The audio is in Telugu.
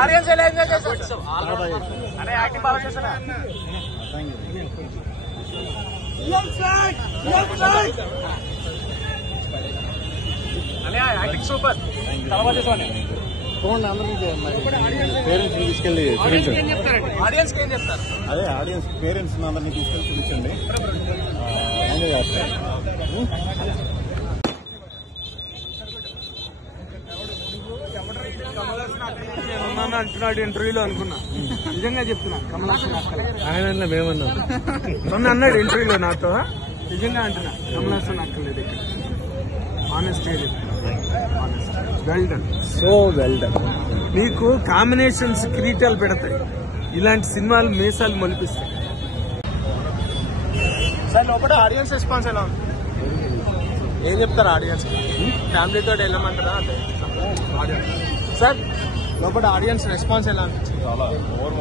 ఆడియన్స్ ఎలా ఎంజాయ్ చేస్తారు అనే యాక్టింగ్ బాగా చేస్తారా అనే యాక్టింగ్ సూపర్ చాలా చేసాను పేరెంట్స్ తీసుకెళ్ళి చూపించండి. ఆడియన్స్ ఏం చెప్తారు? అదే ఆడియన్స్ పేరెంట్స్ అందరినీ తీసుకెళ్ళి చూపించండి. ఎంజాయ్ చేస్తారు. అంటున్నాడు ఇంటర్వ్యూలో అనుకున్నా. నిజంగా చెప్తున్నా కమల్ హాసన్ అక్కర్లేదు. ఆయన మేమన్నాం మొన్న అన్నాడు ఇంటర్వ్యూలో నాతో. నిజంగా అంటున్నా కమల్ హాసన్ అక్కర్లేదు ఇక్కడ. Honest well done, so well done. నీకు కాంబినేషన్స్ కిరీటాలు పెడతాయి, ఇలాంటి సినిమాలు మీసాలు మొలిపిస్తాయి. సార్ లోపల ఆడియన్స్ రెస్పాన్స్ ఎలా ఉంది? ఏం చెప్తారు ఆడియన్స్? ఫ్యామిలీతో వెళ్ళమంటారా? ఆడియన్స్ సార్ లోపల ఆడియన్స్ రెస్పాన్స్ ఎలా అనిపించింది? చాలా ఓవర్